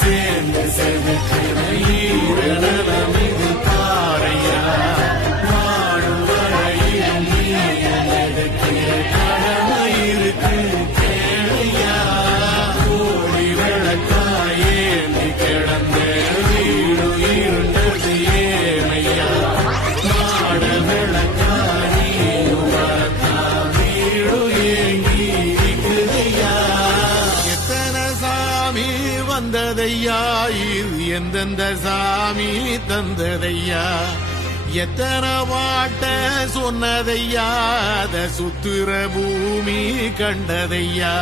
சேர்ந்து செதுக்கிற ஈரநலமிகு பாறையா வாழும் வரையில் நீ எதற்கிற கடமை இருக்கு கேளையா கோடி விளக்காயேந்தி கிடந்த வீடு இருண்டது ஏனையா மாட விளக்காரி வரத்தா வீடு ஏங்கி இருக்குதையா எத்தனை சாமி வந்ததையா இது எந்தெந்த சாமி தந்ததையா எத்தனை பாட்ட சொன்னதையா அத சுத்துற பூமி கண்டதையா